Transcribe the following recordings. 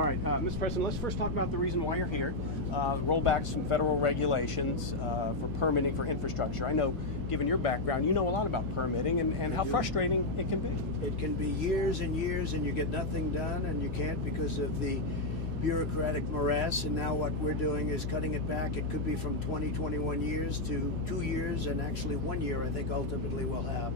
All right, Mr. President, let's first talk about the reason why you're here. Roll back some federal regulations for permitting for infrastructure. I know, given your background, you know a lot about permitting and how frustrating it can be. It can be years and years and you get nothing done, and you can't because of the bureaucratic morass. And now what we're doing is cutting it back. It could be from 20, 21 years to 2 years, and actually 1 year I think ultimately we'll have.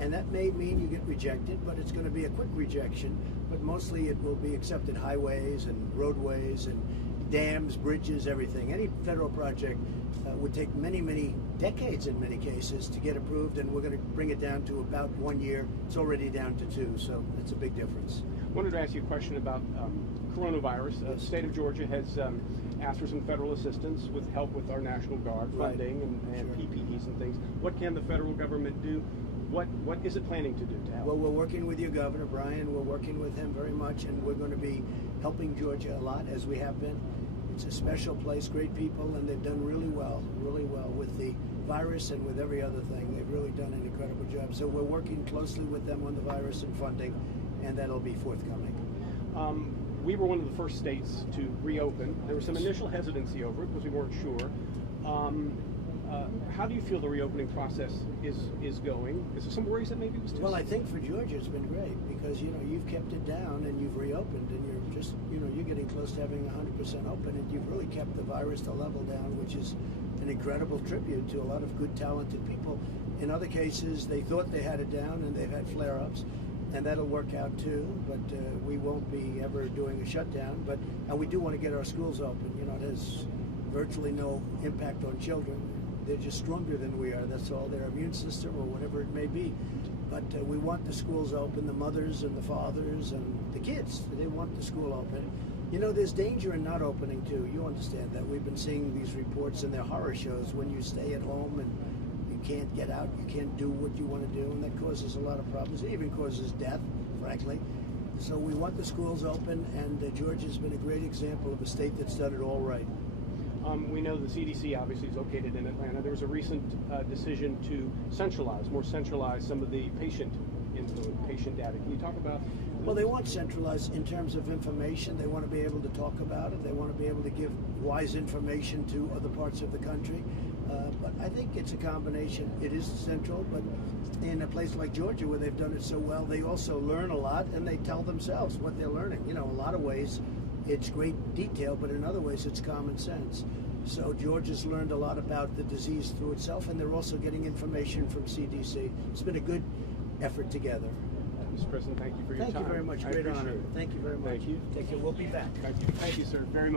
And that may mean you get rejected, but it's going to be a quick rejection. But mostly it will be accepted highways and roadways and dams, bridges, everything. Any federal project would take many, many decades in many cases to get approved, and we're going to bring it down to about 1 year. It's already down to 2, so that's a big difference. I wanted to ask you a question about coronavirus. The state of Georgia has asked for some federal assistance with help with our National Guard funding and PPEs and things. What can the federal government do? What is it planning to do to help? Well, we're working with your governor, Brian. We're working with him very much, and we're going to be helping Georgia a lot, as we have been. It's a special place, great people, and they've done really well with the virus and with every other thing. They've really done an incredible job. So we're working closely with them on the virus and funding, and that'll be forthcoming. We were one of the first states to reopen. There was some initial hesitancy over it because we weren't sure. How do you feel the reopening process is going? Is there some worries that maybe it was too Well, I think for Georgia it's been great because, you've kept it down and you've reopened, and you're just, you're getting close to having 100% open, and you've really kept the virus to level down, which is an incredible tribute to a lot of good, talented people. In other cases, they thought they had it down and they've had flare-ups, and that'll work out too, but we won't be ever doing a shutdown. And we do want to get our schools open. It has virtually no impact on children. They're just stronger than we are. That's all, their immune system or whatever it may be. But we want the schools open, the mothers and the fathers and the kids. They want the school open. There's danger in not opening too. You understand that. We've been seeing these reports, and they're horror shows when you stay at home and you can't get out, you can't do what you want to do, and that causes a lot of problems. It even causes death, frankly. So we want the schools open, and Georgia's been a great example of a state that's done it all right. We know the CDC obviously is located in Atlanta. There was a recent decision to more centralize some of the patient info, patient data. Can you talk about? Well, they want centralized in terms of information. They want to be able to talk about it. They want to be able to give wise information to other parts of the country. But I think it's a combination. It is central, but in a place like Georgia where they've done it so well, they also learn a lot, and they tell themselves what they're learning. A lot of ways it's great detail, but in other ways it's common sense. So Georgia's learned a lot about the disease through itself, and they're also getting information from CDC. It's been a good effort together. Mr. President, thank you for your time. Thank you very much. Great honor. It. Thank you very much. Thank you. Take care. We'll be back. Thank you, sir, very much.